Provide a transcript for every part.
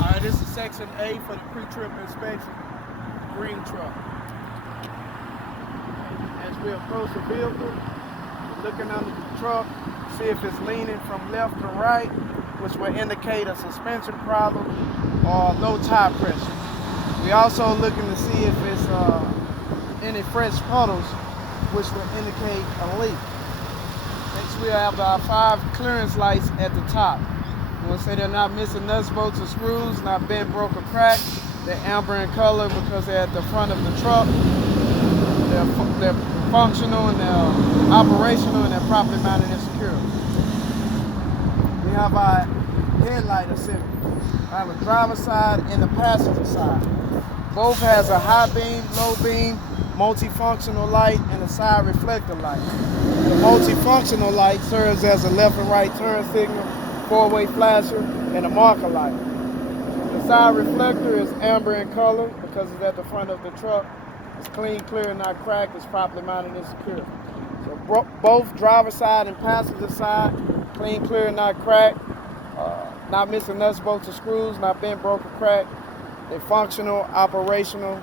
All right, this is section A for the pre-trip inspection, green truck. As we approach the vehicle, we're looking under the truck, see if it's leaning from left to right, which will indicate a suspension problem or low tire pressure. We also looking to see if it's any fresh puddles, which will indicate a leak. Next, we have our 5 clearance lights at the top. I want to say they're not missing nuts, bolts, or screws, not bent, broke, or cracked. They're amber in color because they're at the front of the truck. They're functional and they're operational and they're properly mounted and secure. We have our headlight assembly. I have a driver's side and a passenger side. Both has a high beam, low beam, multifunctional light, and a side reflector light. The multifunctional light serves as a left and right turn signal, 4-way flasher, and a marker light. The side reflector is amber in color because it's at the front of the truck. It's clean, clear, and not cracked. It's properly mounted and secure. So both driver side and passenger side, clean, clear, and not cracked. Not missing nuts, bolts, or screws, not bent, broke, or cracked. They're functional, operational,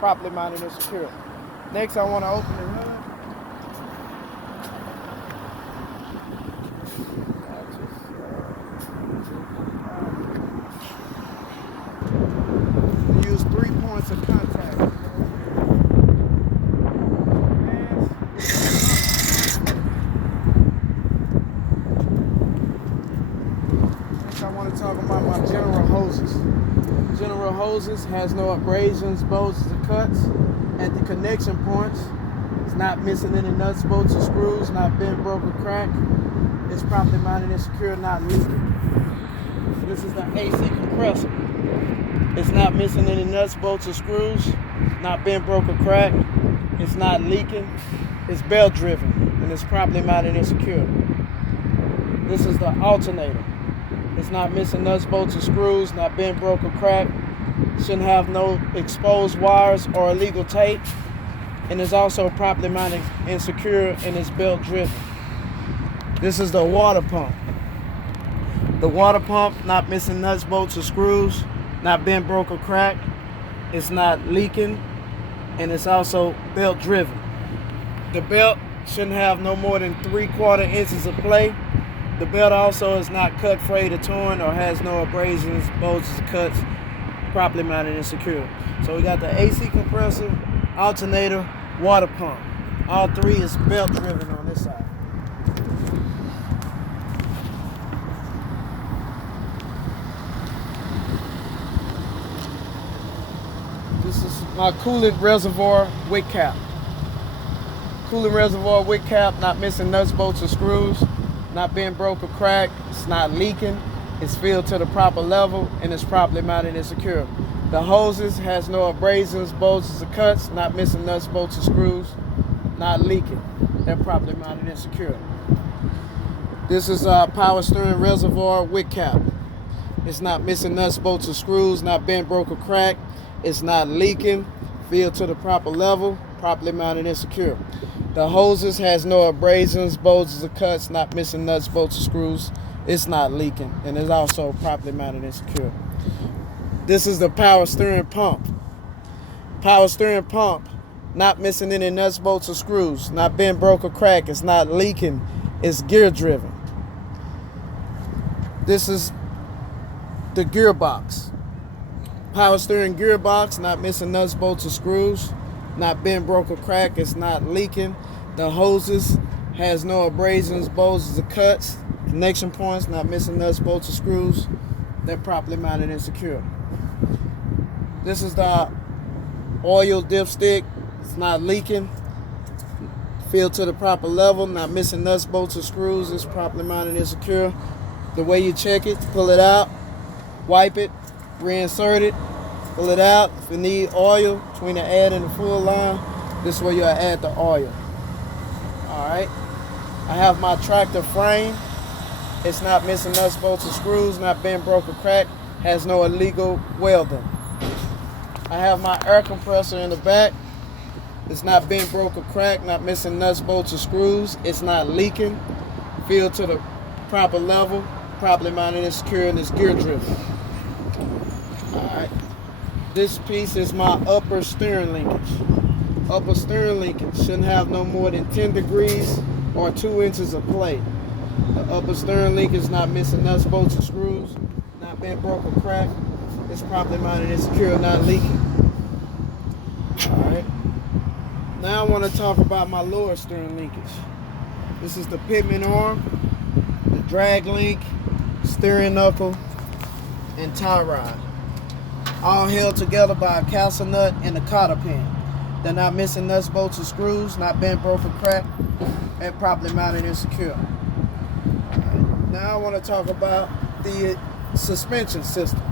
properly mounted and secure. Next, I want to open the hood. Use 3 points of contact. Next, I want to talk about my general hoses. General hoses has no abrasions, bulges, or cuts at the connection points. It's not missing any nuts, bolts, or screws, not bent, broke, or cracked. It's properly mounted and secure, not leaking. This is the AC compressor. It's not missing any nuts, bolts, or screws, not bent, broke, or cracked. It's not leaking. It's belt driven, and it's properly mounted and secure. This is the alternator. It's not missing nuts, bolts, or screws, not bent, broke, or cracked. Shouldn't have no exposed wires or illegal tape. And is also properly mounted and secure, and is belt driven. This is the water pump. The water pump, not missing nuts, bolts, or screws, not bent, broke, or cracked. It's not leaking, and it's also belt driven. The belt shouldn't have no more than 3/4 inches of play. The belt also is not cut, frayed, or torn, or has no abrasions, bulges, or cuts, properly mounted and secure. So we got the AC compressor, alternator, water pump. All 3 is belt driven on this side. This is my coolant reservoir wick cap. Coolant reservoir wick cap, not missing nuts, bolts, or screws, not bent, broke, or cracked. It's not leaking. It's filled to the proper level, and it's properly mounted and secure. The hoses has no abrasions, bulges, or cuts, not missing nuts, bolts, or screws, not leaking. They're properly mounted and secure. This is our power steering reservoir wick cap. It's not missing nuts, bolts, or screws, not bent, broke, or cracked. It's not leaking, filled to the proper level, properly mounted and secure. The hoses has no abrasions, bulges, or cuts, not missing nuts, bolts, or screws. It's not leaking, and it's also properly mounted and secure. This is the power steering pump. Power steering pump, not missing any nuts, bolts, or screws, not bent, broke, or cracked. It's not leaking. It's gear driven. This is the gearbox. Power steering gearbox, not missing nuts, bolts, or screws, not bent, broke, or cracked. It's not leaking. The hoses has no abrasions, bulges, or cuts. Connection points, not missing nuts, bolts, or screws. They're properly mounted and secure. This is the oil dipstick. It's not leaking. Filled to the proper level, not missing nuts, bolts, or screws. It's properly mounted and secure. The way you check it, pull it out, wipe it, reinsert it, pull it out. If you need oil between the add and the full line, this is where you'll add the oil. All right. I have my tractor frame. It's not missing nuts, bolts, or screws, not bent, broke, or cracked, has no illegal welding. I have my air compressor in the back. It's not bent, broke, or cracked, not missing nuts, bolts, or screws. It's not leaking, filled to the proper level, properly mounted and secure, and it's gear driven. Alright. This piece is my upper steering linkage. Upper steering linkage shouldn't have no more than 10 degrees or 2 inches of play. The upper steering linkage is not missing nuts, bolts, and screws, not bent, broke, or cracked. It's properly mounted and secure, not leaking. Alright. Now I want to talk about my lower steering linkage. This is the pitman arm, the drag link, steering knuckle, and tie rod. All held together by a castle nut and a cotter pin. They're not missing nuts, bolts, or screws, not bent, broken, cracked, and properly mounted and secure. Right. Now I want to talk about the suspension system.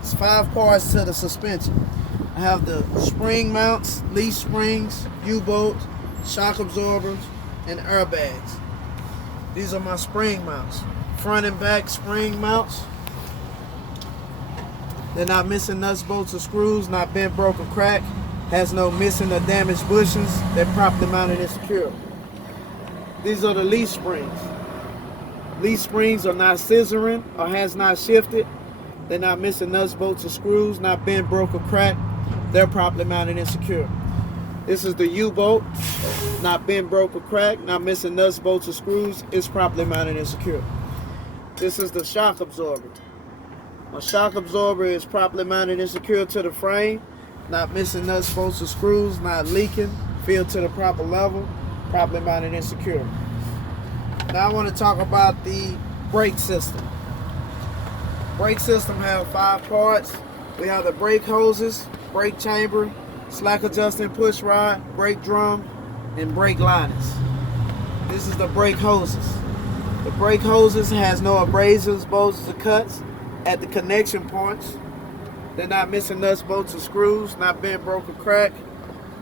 It's 5 parts to the suspension. I have the spring mounts, leaf springs, U-bolts, shock absorbers, and airbags. These are my spring mounts. Front and back spring mounts. They're not missing nuts, bolts, or screws, not bent, broke, or cracked. Has no missing or damaged bushings. They're properly mounted and secure. These are the leaf springs. Leaf springs are not scissoring or has not shifted. They're not missing nuts, bolts, or screws, not bent, broke, or cracked. They're properly mounted and secure. This is the U-bolt, not bent, broke, or cracked, not missing nuts, bolts, or screws. It's properly mounted and secure. This is the shock absorber. My shock absorber is properly mounted and secure to the frame, not missing nuts, bolts, or screws, not leaking, filled to the proper level, properly mounted and secure. Now I want to talk about the brake system. Brake system has 5 parts. We have the brake hoses, brake chamber, slack adjusting push rod, brake drum, and brake linings. This is the brake hoses. The brake hoses has no abrasives, bolts, or cuts at the connection points. They're not missing nuts, bolts, or screws, not bent, broke, or cracked,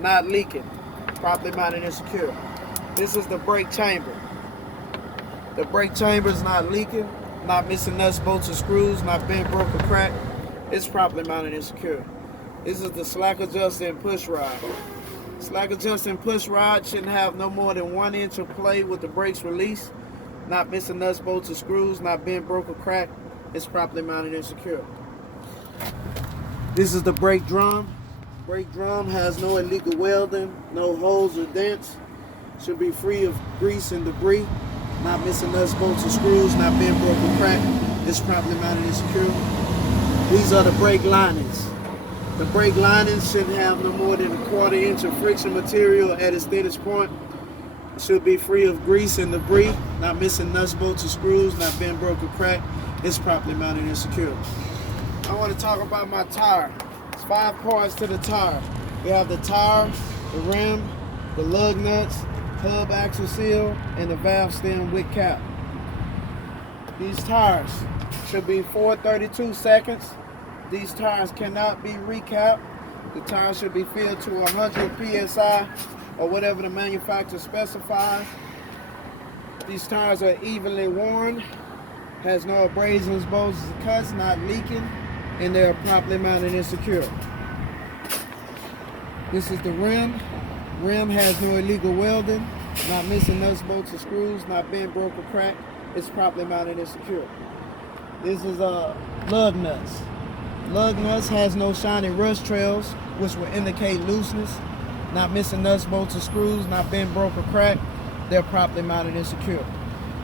not leaking, properly mounted and secure. This is the brake chamber. The brake chamber is not leaking, not missing nuts, bolts, or screws, not bent, broke, or cracked. It's properly mounted and secure. This is the slack adjusting push rod. Slack adjusting push rod shouldn't have no more than 1 inch of play with the brakes released, not missing nuts, bolts, or screws, not bent, broke, or cracked. It's properly mounted and secure. This is the brake drum. Brake drum has no illegal welding, no holes or dents. Should be free of grease and debris. Not missing nuts, bolts, or screws, not bent, broke, or cracked. It's properly mounted and secure. These are the brake linings. The brake linings shouldn't have no more than 1/4 inch of friction material at its thinnest point. It should be free of grease and debris. Not missing nuts, bolts, or screws, not bent, broke, or cracked. It's properly mounted and secure. I want to talk about my tire. It's 5 parts to the tire. We have the tire, the rim, the lug nuts, hub axle seal, and the valve stem wick cap. These tires should be 432 seconds. These tires cannot be recapped. The tire should be filled to 100 psi or whatever the manufacturer specifies. These tires are evenly worn, has no abrasions, bolts, or cuts, not leaking, and they're properly mounted and secure. This is the rim. Rim has no illegal welding, not missing nuts, bolts, or screws, not bent, broke, or cracked. It's properly mounted and secure. This is lug nuts. Lug nuts has no shiny rust trails, which will indicate looseness, not missing nuts, bolts, or screws, not bent, broke, or cracked. They're properly mounted and secure.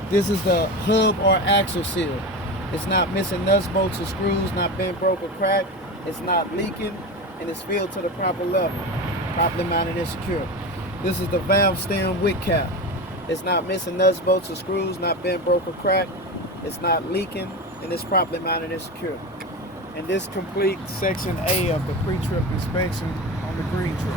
This is the hub or axle seal. It's not missing nuts, bolts, or screws, not bent, broke, or cracked. It's not leaking, and it's filled to the proper level, properly mounted and secure. This is the valve stem wick cap. It's not missing nuts, bolts, or screws, not bent, broke, or cracked. It's not leaking, and it's properly mounted and secure. And this completes section A of the pre-trip inspection on the green trip.